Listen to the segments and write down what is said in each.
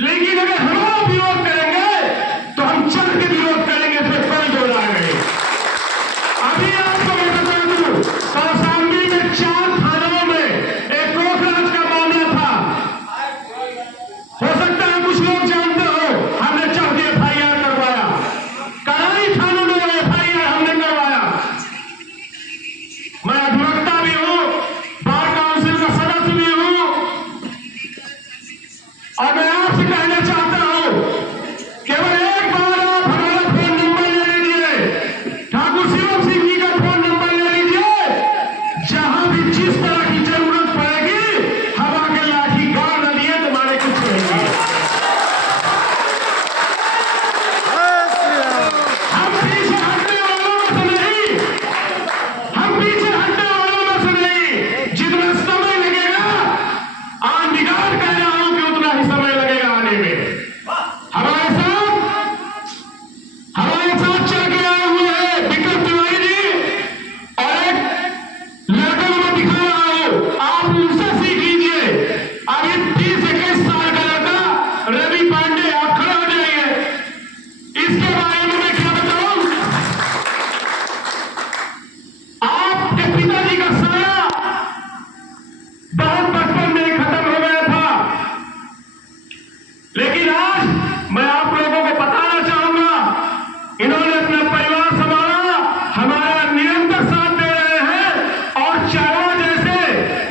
लेकिन अगर हमारा विरोध करेंगे तो हम चल के विरोध करेंगे, फिर कोई दो राय नहीं। अभी आपको मैं बता दूं, कौशाम्बी में 4 थानों में एक कोखराज का मामला था। हो सकता है कुछ लोग जानते हो, हमने चढ़ के FIR करवाया, कराई थानों में FIR हमने करवाया। मैं अधिवक्ता भी हूं, बार काउंसिल का सदस्य भी हूं, और मैं आपसे कहना चाहता हूं, केवल एक बार आप हमारा फोन नंबर ले लीजिए, ठाकुर शिवम सिंह जी का फोन नंबर ले लीजिए। जहां भी जिस तरह की जरूरत पड़ेगी, हम आके लाठी गाड़ न दिए तुम्हारे कुछ नहीं। हम पीछे हटने वालों में से नहीं, हम पीछे हटने वालों में से नहीं। जितना समय लगेगा, आन निगाह कह रहा हूं कि उतना ही समय लगेगा आने में। हमारे साथ चल के आए हुए हैं विक्रम तिवारी जी, और एक लड़के को मैं दिखा रहा हूं, आप उनसे सीख लीजिए। अभी 30-21 साल का लड़का रवि पांडे, आप खड़े हो जाइए। इसके बारे में मैं क्या बताऊं? आपके पिताजी का साया बहुत बचपन में खत्म हो गया था, लेकिन आज मैं आप लोगों को बताना चाहूंगा, इन्होंने अपना परिवार संभाला, हमारा निरंतर साथ दे रहे हैं। और चारा जैसे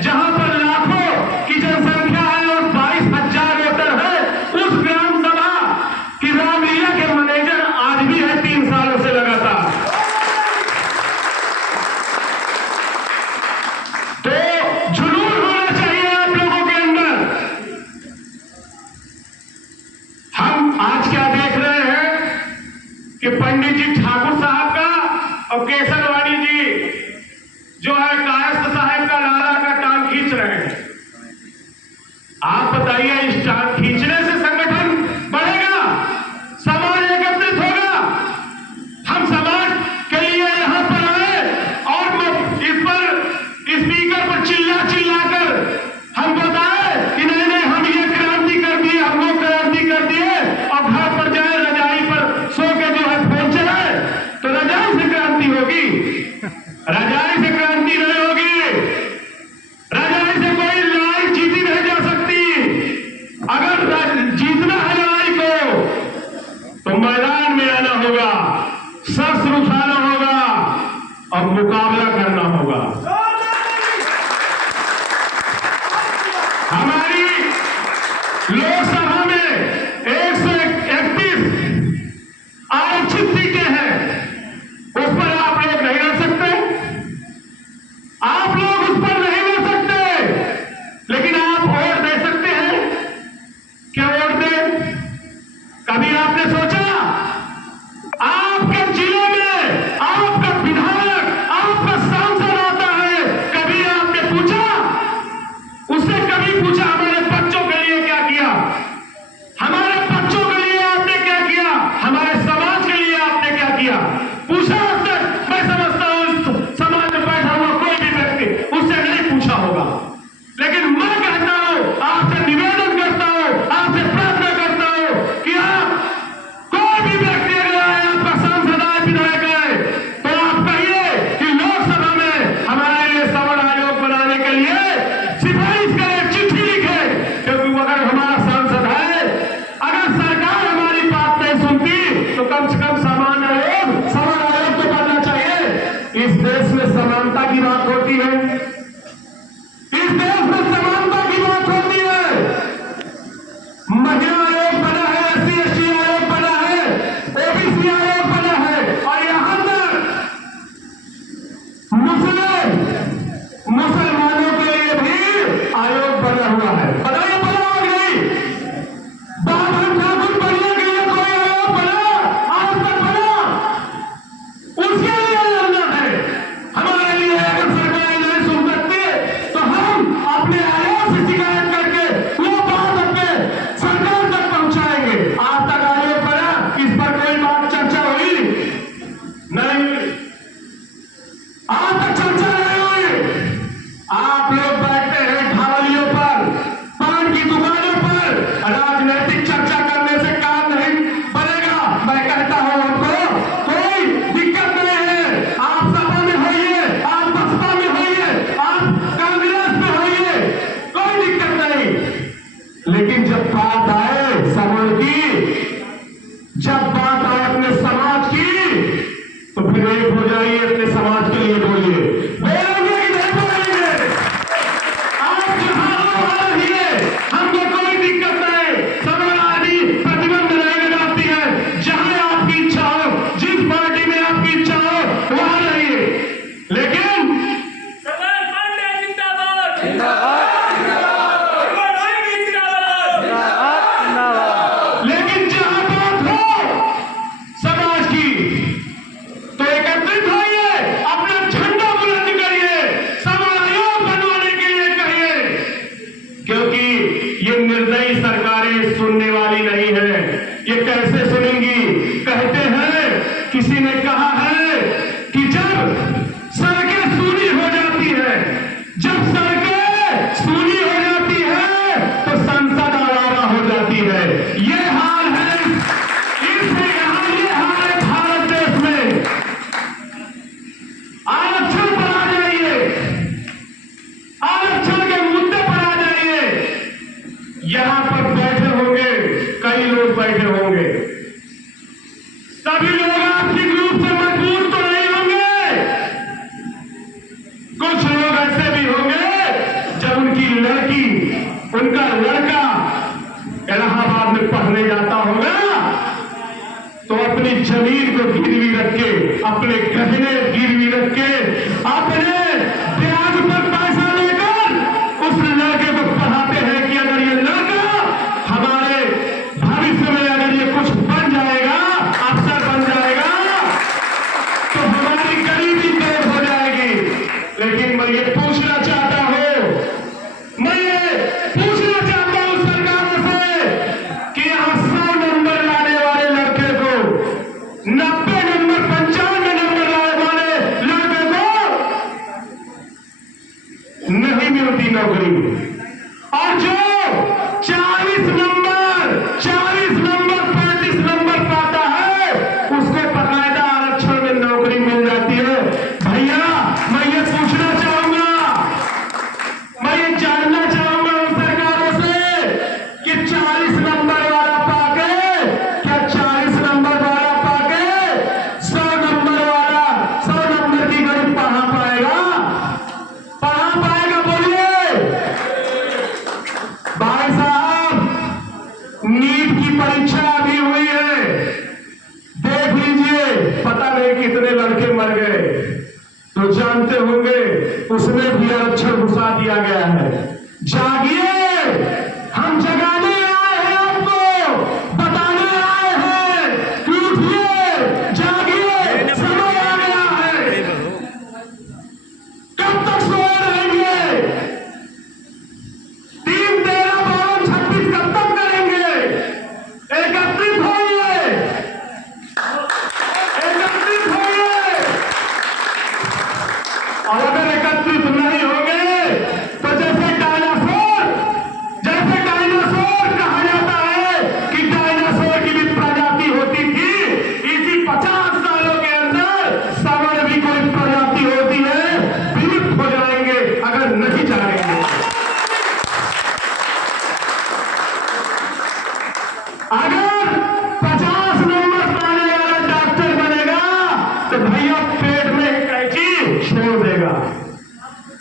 जहां पर लाखों की जनसंख्या है और 22,000 वोटर है, उस ग्राम सभा की रामलीला के मैनेजर आज भी है 3 सालों से लगातार। तो जुनून होना चाहिए आप लोगों के अंदर। हम आज क्या देख रहे हैं कि पंडित जी ठाकुर साहब का और केसरवाणी जी जो है कायस्थ साहब का लाला का टांग खींच रहे हैं। आप बताइए, इस टांग खींचने से संगठन बढ़ेगा, समाज एकत्रित होगा? हम समाज के लिए यहां पर आए और इस पर स्पीकर पर चिल्लाकर हम बताए कि नहीं नहीं, हम ये क्रांति कर दिए, हम वो क्रांति कर दिए, और घर पर जाए रजाई पर सो के जो है फोन चलाए, तो रजाई से क्रांति होगी? रजाई से क्रांति नहीं होगी। रजाई से कोई लड़ाई जीती नहीं जा सकती। अगर जीतना है लड़ाई को, तो मैदान में आना होगा, शस्त्र उठाना होगा और मुकाबला करना होगा। हमारी लोकसभा में 131 आरक्षित सीटें हैं, उस पर आप लोग नहीं लड़ सकते, आप लोग उस पर नहीं लड़ सकते, लेकिन आप वोट दे सकते हैं। क्या वोट दें? कभी आपने सोचा आपके जिले में आपका विधायक, आपका सांसद आता है, कभी आपने पूछा उससे, कभी पूछा हमारे बच्चों के लिए क्या किया? लेकिन जब बात आए समाज की, जब बात आए अपने समाज की, तो फिर एक हो जाइए, अपने समाज के लिए बोलिए। बोलेंगे कि नहीं बोलेंगे? आप जहां हो वहां रहिए, हमको कोई दिक्कत नहीं। समाज प्रतिबंध नहीं लगाती है। जहां आपकी इच्छा हो, जिस पार्टी में आपकी इच्छा हो वहां रहिए, लेकिन लेकिन जहां बात हो समाज की, तो एकत्रित होइए, अपना झंडा बुलंद करिए, समायोग बनवाने के लिए कहिए, क्योंकि ये निर्दयी सरकारें सुनने वाली नहीं है। ये कैसे सुनेंगी? कहते हैं, किसी ने कहा है कि जब सड़कें सूनी हो जाती है, जब सड़कें सूनी हो जाती है तो संसद आवारा हो जाती है। ये हाल है इससे, यहां ये हाल है भारत देश में। आरक्षण पर आ जाइए, आरक्षण के मुद्दे पर आ जाइए। यहां पर बैठे होंगे, कई लोग बैठे होंगे, सभी लोग आर्थिक रूप से मजबूत तो नहीं होंगे। कुछ लोग ऐसे भी होंगे जब उनकी लड़की, उनका लड़का इलाहाबाद में पढ़ने जाता होगा तो अपनी जमीन को गिरवी रख के, अपने गहने गिरवी रख के, अपने ब्याज पर पैसा लेकर उस लड़के को पढ़ाते हैं कि अगर ये लड़का हमारे भविष्य में अगर ये कुछ बन जाएगा, अफसर बन जाएगा, तो हमारी गरीबी दूर हो जाएगी। लेकिन मैं ये पूछना चाहता हूं, मैं ये पूछना चाहता हूं सरकारों से कि यहां 100 नंबर लाने वाले लड़के को, 90 नंबर, 95 नंबर लाने वाले लड़के को नहीं मिलती नौकरी, और जो 40 नंबर, 35 नंबर पाता है उसको बकायदा आरक्षण में नौकरी मिल जाती है। भैया, मैं ये पूछना चाहूंगा, मैं ये जानना चाहूंगा उन सरकारों से कि 40 नंबर वाला पाके, क्या 40 नंबर वाला पाके 100 नंबर वाला, 100 नंबर की गरीब पढ़ा पाएगा? पढ़ा पाएगा? बोलिए भाई साहब, नीट की परीक्षा अभी हुई है, देख लीजिए, पता नहीं कितने लड़के मर गए, तो जानते होंगे उसमें भी आरक्षण घुसा दिया गया है। जागिए, हम जगाने आए हैं, आपको बताने आए हैं कि उठिए, जागिए, समय आ गया है। कब तक सोए रहेंगे? 3, 13, 12, 26 कब तक करेंगे? एकत्रित होइए, एकत्रित होइए। और अगर एकत्रित नहीं होंगे तो जैसे डायनासोर कहा जाता है कि डायनासोर की भी प्रजाति होती थी, इसी 50 सालों के अंदर सावर भी कोई प्रजाति होती है, विलुप्त हो जाएंगे अगर नहीं जाएंगे। अगर 50 नंबर पाने वाला डॉक्टर बनेगा तो भैया पेट में कैंची छोड़ देगा,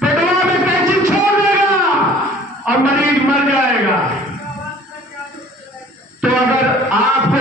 पेटवा में कैंची छोड़ देगा और मरीज मर जाएगा। तो अगर आपको